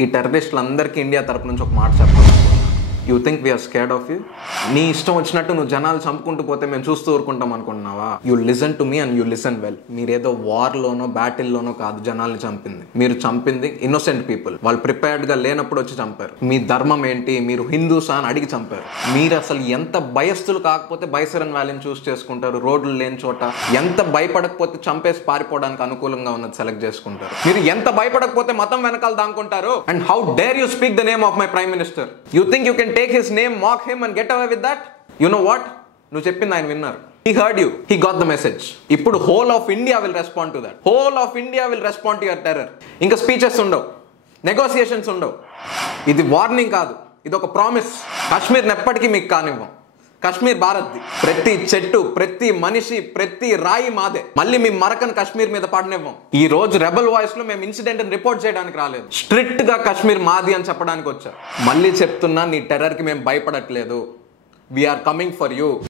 ఈ టెర్రరిస్టులందరికీ ఇండియా తరపు నుంచి ఒక మాట చెప్పాలి. You think we're scared of you? నీ ఇష్టం వచ్చినట్టు నువ్వు జనాలు చంపుకుంటూ పోతే మేము చూస్తూ ఊరుకుంటాం అనుకుంటున్నావా? You listen to me and you listen well. మీరేదో వార్లోనో బ్యాటిల్లోనో కాదు జనాల్ని చంపింది. మీరు చంపింది ఇన్నోసెంట్ పీపుల్. వాళ్ళు ప్రిపేర్డ్గా లేనప్పుడు వచ్చి చంపారు. మీ ధర్మం ఏంటి, మీరు హిందూసా అని అడిగి చంపారు. మీరు అసలు ఎంత భయస్థులు కాకపోతే బైసరన్ వ్యాలీని చూస్ చేసుకుంటారు. రోడ్లు లేని చోట ఎంత భయపడకపోతే చంపేసి పారిపోవడానికి అనుకూలంగా ఉన్నది సెలెక్ట్ చేసుకుంటారు. మీరు ఎంత భయపడకపోతే మతం వెనకాల దాంకుంటారు. And how dare you speak the name of my prime minister? You think you can take his name, mock him and get away with that? You know what? నువ్వు చెప్పింది ఆయన విన్నారు. He heard you. He got the message. ఇప్పుడు whole of India will respond to that. Whole of India will respond to your terror. ఇంకా speeches ఉండవు, negotiations ఉండవు. ఇది warning కాదు, ఇది ఒక ప్రామిస్. కాశ్మీర్ని ఎప్పటికీ మీకు కానివ్వం. కాశ్మీర్ భారత్ది. ప్రతి చెట్టు, ప్రతి మనిషి, ప్రతి రాయి మాదే. మళ్ళీ మీ మరకను కాశ్మీర్ మీద పడనివ్వం. ఈ రోజు రెబల్ వాయిస్ లో మేము ఇన్సిడెంట్ రిపోర్ట్ చేయడానికి రాలేదు, స్ట్రిక్ట్ గా కాశ్మీర్ మాది అని చెప్పడానికి వచ్చా. మళ్ళీ చెప్తున్నా, నీ టెర్రర్ కి మేము భయపడట్లేదు. We are coming for you.